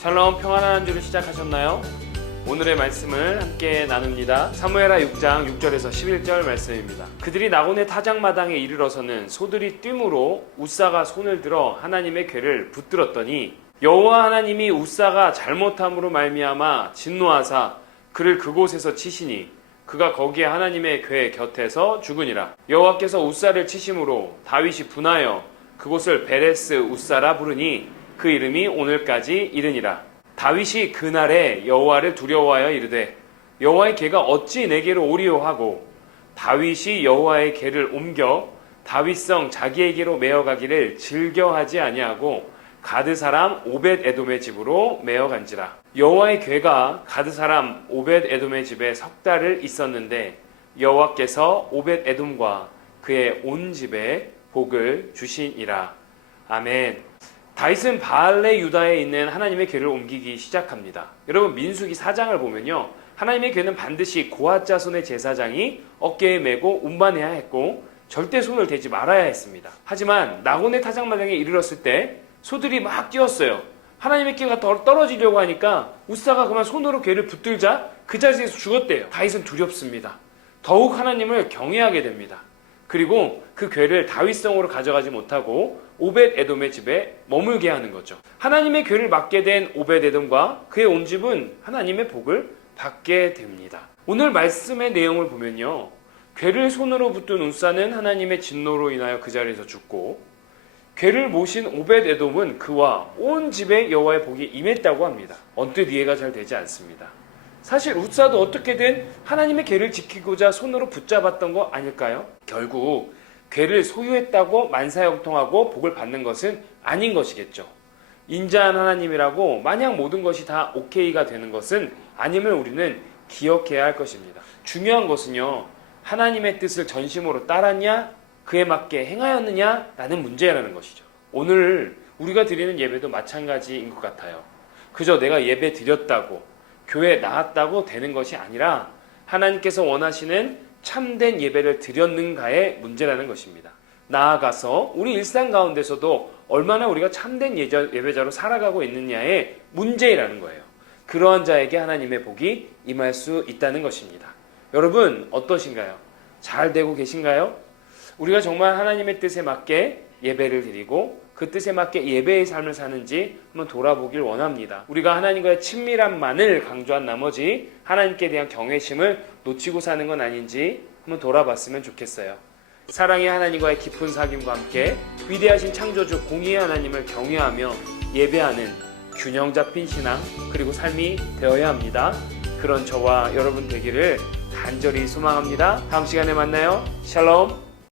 샬롬, 평안한 한 주를 시작하셨나요? 오늘의 말씀을 함께 나눕니다. 사무엘하 6장 6절에서 11절 말씀입니다. 그들이 나곤의 타작마당에 이르러서는 소들이 뜀으로 웃사가 손을 들어 하나님의 궤를 붙들었더니 여호와 하나님이 웃사가 잘못함으로 말미암아 진노하사 그를 그곳에서 치시니 그가 거기에 하나님의 궤 곁에서 죽으니라. 여호와께서 웃사를 치심으로 다윗이 분하여 그곳을 베레스 웃사라 부르니 그 이름이 오늘까지 이르니라. 다윗이 그날에 여호와를 두려워하여 이르되 여호와의 궤가 어찌 내게로 오리오 하고 다윗이 여호와의 궤를 옮겨 다윗성 자기에게로 메어가기를 즐겨하지 아니하고 가드 사람 오벳 에돔의 집으로 메어간지라. 여호와의 궤가 가드 사람 오벳 에돔의 집에 석 달을 있었는데 여호와께서 오벳 에돔과 그의 온 집에 복을 주시니라. 아멘. 다윗은 바알레 유다에 있는 하나님의 궤를 옮기기 시작합니다. 여러분, 민수기 4장을 보면요, 하나님의 궤는 반드시 고앗 자손의 제사장이 어깨에 메고 운반해야 했고 절대 손을 대지 말아야 했습니다. 하지만 나곤의 타작마당에 이르렀을 때 소들이 막 뛰었어요. 하나님의 궤가 떨어지려고 하니까 웃사가 그만 손으로 궤를 붙들자 그 자리에서 죽었대요. 다윗은 두렵습니다. 더욱 하나님을 경외하게 됩니다. 그리고 그 궤를 다윗성으로 가져가지 못하고 오벳 에돔의 집에 머물게 하는 거죠. 하나님의 궤를 맡게 된 오벳 에돔과 그의 온 집은 하나님의 복을 받게 됩니다. 오늘 말씀의 내용을 보면요, 궤를 손으로 붙든 웃사는 하나님의 진노로 인하여 그 자리에서 죽고 궤를 모신 오벳 에돔은 그와 온 집에 여호와의 복이 임했다고 합니다. 언뜻 이해가 잘 되지 않습니다. 사실 웃사도 어떻게든 하나님의 궤를 지키고자 손으로 붙잡았던 거 아닐까요? 결국 궤를 소유했다고 만사형통하고 복을 받는 것은 아닌 것이겠죠. 인자한 하나님이라고 마냥 모든 것이 다 오케이가 되는 것은 아님을 우리는 기억해야 할 것입니다. 중요한 것은요, 하나님의 뜻을 전심으로 따랐냐, 그에 맞게 행하였느냐라는 문제라는 것이죠. 오늘 우리가 드리는 예배도 마찬가지인 것 같아요. 그저 내가 예배 드렸다고 교회 나왔다고 되는 것이 아니라 하나님께서 원하시는 참된 예배를 드렸는가의 문제라는 것입니다. 나아가서 우리 일상 가운데서도 얼마나 우리가 참된 예배자로 살아가고 있느냐의 문제라는 거예요. 그러한 자에게 하나님의 복이 임할 수 있다는 것입니다. 여러분, 어떠신가요? 잘 되고 계신가요? 우리가 정말 하나님의 뜻에 맞게 예배를 드리고 그 뜻에 맞게 예배의 삶을 사는지 한번 돌아보길 원합니다. 우리가 하나님과의 친밀함만을 강조한 나머지 하나님께 대한 경외심을 놓치고 사는 건 아닌지 한번 돌아봤으면 좋겠어요. 사랑의 하나님과의 깊은 사귐과 함께 위대하신 창조주 공의의 하나님을 경외하며 예배하는 균형 잡힌 신앙 그리고 삶이 되어야 합니다. 그런 저와 여러분 되기를 간절히 소망합니다. 다음 시간에 만나요. 샬롬.